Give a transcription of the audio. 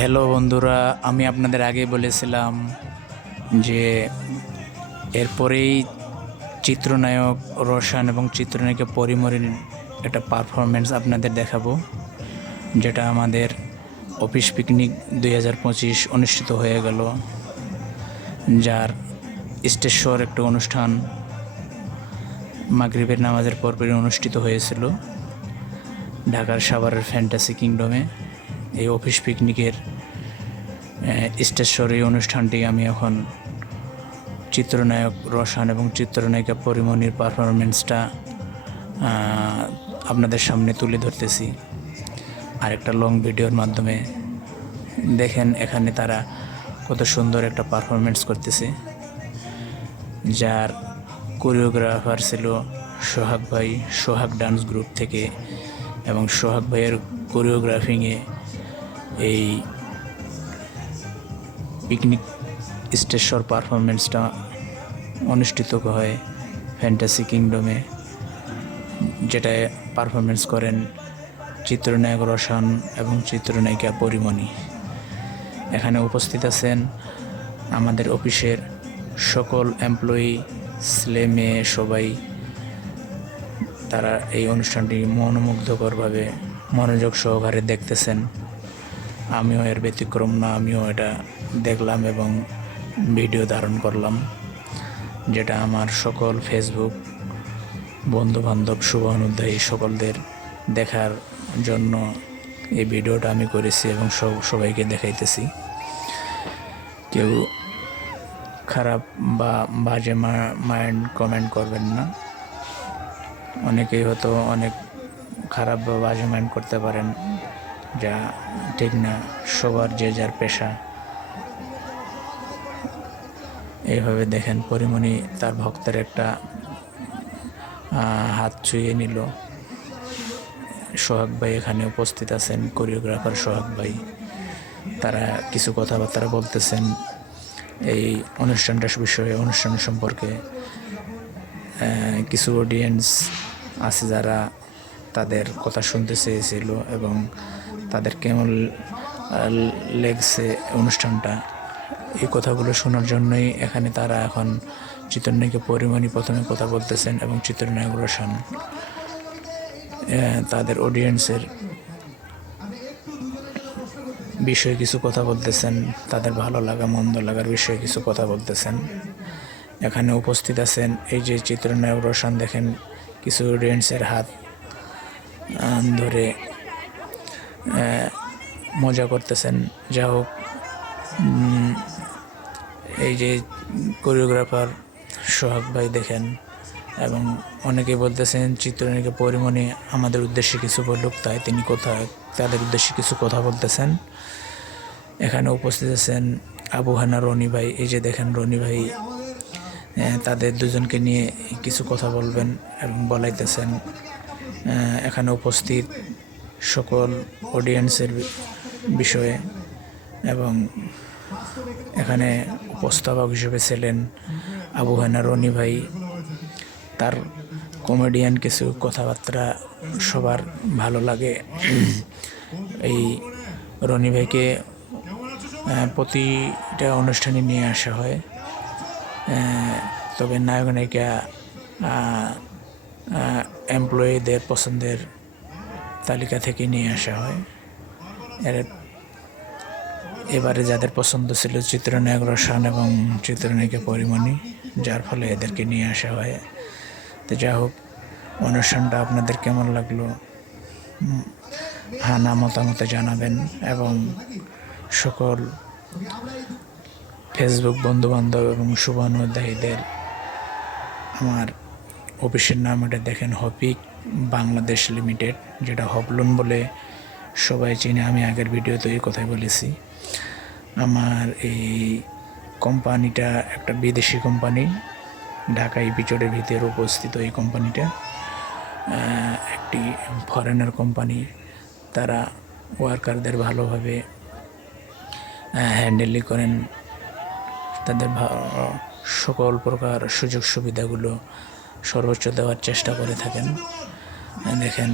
Hello বন্ধুরা, আমি আপনাদের আগেই বলেছিলাম যে এরপরেই চিত্রনায়ক রোশান এবং চিত্রনায়িকা পরিমরির একটা পারফরমেন্স আপনাদের দেখাবো, যেটা আমাদের অফিস পিকনিক 2025 অনুষ্ঠিত হয়ে গেল, যার স্টেজ শোর একটা অনুষ্ঠান মাগরিবের নামাজের পরপরই অনুষ্ঠিত হয়েছিল ঢাকার সাভারের ফ্যান্টাসি কিংডমে। এই অফিস পিকনিকের স্টেজ শোর এই অনুষ্ঠানটি আমি এখন চিত্রনায়ক রোশান এবং চিত্রনায়িকা পরিমনির পারফরমেন্সটা আপনাদের সামনে তুলে ধরতেছি আরেকটা লং ভিডিওর মাধ্যমে। দেখেন এখানে তারা কত সুন্দর একটা পারফরমেন্স করতেছে, যার কোরিওগ্রাফার ছিল সোহাগ ভাই, সোহাগ ডান্স গ্রুপ থেকে, এবং সোহাগ ভাইয়ের কোরিওগ্রাফিংয়ে এই পিকনিক স্টেজ শোর পারফরমেন্সটা অনুষ্ঠিত হয় ফ্যান্টাসি কিংডমে, যেটায় পারফরমেন্স করেন চিত্রনায়ক রোশান এবং চিত্রনায়িকা পরিমণি। এখানে উপস্থিত আছেন আমাদের অফিসের সকল এমপ্লয়ি, ছেলে মেয়ে সবাই। তারা এই অনুষ্ঠানটি মনোমুগ্ধকরভাবে মনোযোগ সহকারে দেখতেছেন। আমিও এর ব্যতিক্রম না, আমিও এটা দেখলাম এবং ভিডিও ধারণ করলাম, যেটা আমার সকল ফেসবুক বন্ধুবান্ধব শুভানুধ্যায়ী সকলদের দেখার জন্য এই ভিডিওটা আমি করেছি এবং সবাইকে দেখাইতেছি। কেউ খারাপ বা বাজে মাইন্ড কমেন্ট করবেন না। অনেকেই হয়তো অনেক খারাপ বা বাজে মাইন্ড করতে পারেন, যা ঠিক না। সবার যে যার পেশা। এইভাবে দেখেন পরিমণি তার ভক্তের একটা হাত ছুঁয়ে নিল। সোহাগ ভাই এখানে উপস্থিত আছেন, কোরিওগ্রাফার সোহাগ ভাই। তারা কিছু কথাবার্তা বলতেছেন এই অনুষ্ঠানটার বিষয়ে, অনুষ্ঠান সম্পর্কে। কিছু অডিয়েন্স আছে যারা তাদের কথা শুনতে চেয়েছিল এবং তাদের কেমন লেগছে অনুষ্ঠানটা, এই কথাগুলো শোনার জন্যই এখানে তারা এখন চিত্রনায়িকা পরিমণি প্রথমে কথা বলতেছেন এবং চিত্রনায়ক রোশান তাদের অডিয়েন্সের বিষয়ে কিছু কথা বলতেছেন, তাদের ভালো লাগা মন্দ লাগার বিষয়ে কিছু কথা বলতেছেন। এখানে উপস্থিত আছেন এই যে চিত্রনায়ক রোশান, দেখেন কিছু অডিয়েন্সের হাত ধরে মজা করতেছেন। যা হোক, এই যে কোরিওগ্রাফার সোহাগ ভাই দেখেন, এবং অনেকে বলতেছেন চিত্রনায়িকা পরিমণি আমাদের উদ্দেশ্যে কিছু বলুক, তাই তিনি তাদের উদ্দেশ্যে কিছু কথা বলতেছেন। এখানে উপস্থিত আছেন আবু হানা রনি ভাই। এই যে দেখেন রনি ভাই তাদের দুজনকে নিয়ে কিছু কথা বলবেন এবং বলাইতেছেন। এখানে উপস্থিত সকল অডিয়েন্সের বিষয়ে, এবং এখানে উপস্থাপক হিসেবে ছিলেন আবু হানা রনি ভাই। তার কমেডিয়ান কিছু কথাবার্তা সবার ভালো লাগে। এই রনি ভাইকে প্রতিটা অনুষ্ঠানে নিয়ে আসা হয়, তবে নায়ক নায়িকা এমপ্লয়িদের পছন্দের তালিকা থেকে নিয়ে আসা হয়। এবারে যাদের পছন্দ ছিল চিত্রনায়ক রোশান এবং চিত্রনায়িকা পরিমণি, যার ফলে এদেরকে নিয়ে আসা হয়। তো যা হোক, অনুষ্ঠানটা আপনাদের কেমন লাগলো না মতামতে জানাবেন, এবং সকল ফেসবুক বন্ধুবান্ধব এবং শুভানুধ্যায়ীদের আমার অফিসের নাম এটা দেখেন, হপিক বাংলাদেশ লিমিটেড, যেটা হপলুন বলে সবাই চিনে। আমি আগের ভিডিওতে এই কথাই বলেছি। আমার এই কোম্পানিটা একটা বিদেশি কোম্পানি, ঢাকায় বিচরের ভিতরে উপস্থিত। এই কোম্পানিটা একটি ফরেনার কোম্পানি। তারা ওয়ার্কারদের ভালোভাবে হ্যান্ডেলই করেন, তাদের সকল প্রকার সুযোগ সুবিধাগুলো সর্বোচ্চ দেওয়ার চেষ্টা করে থাকেন। দেখেন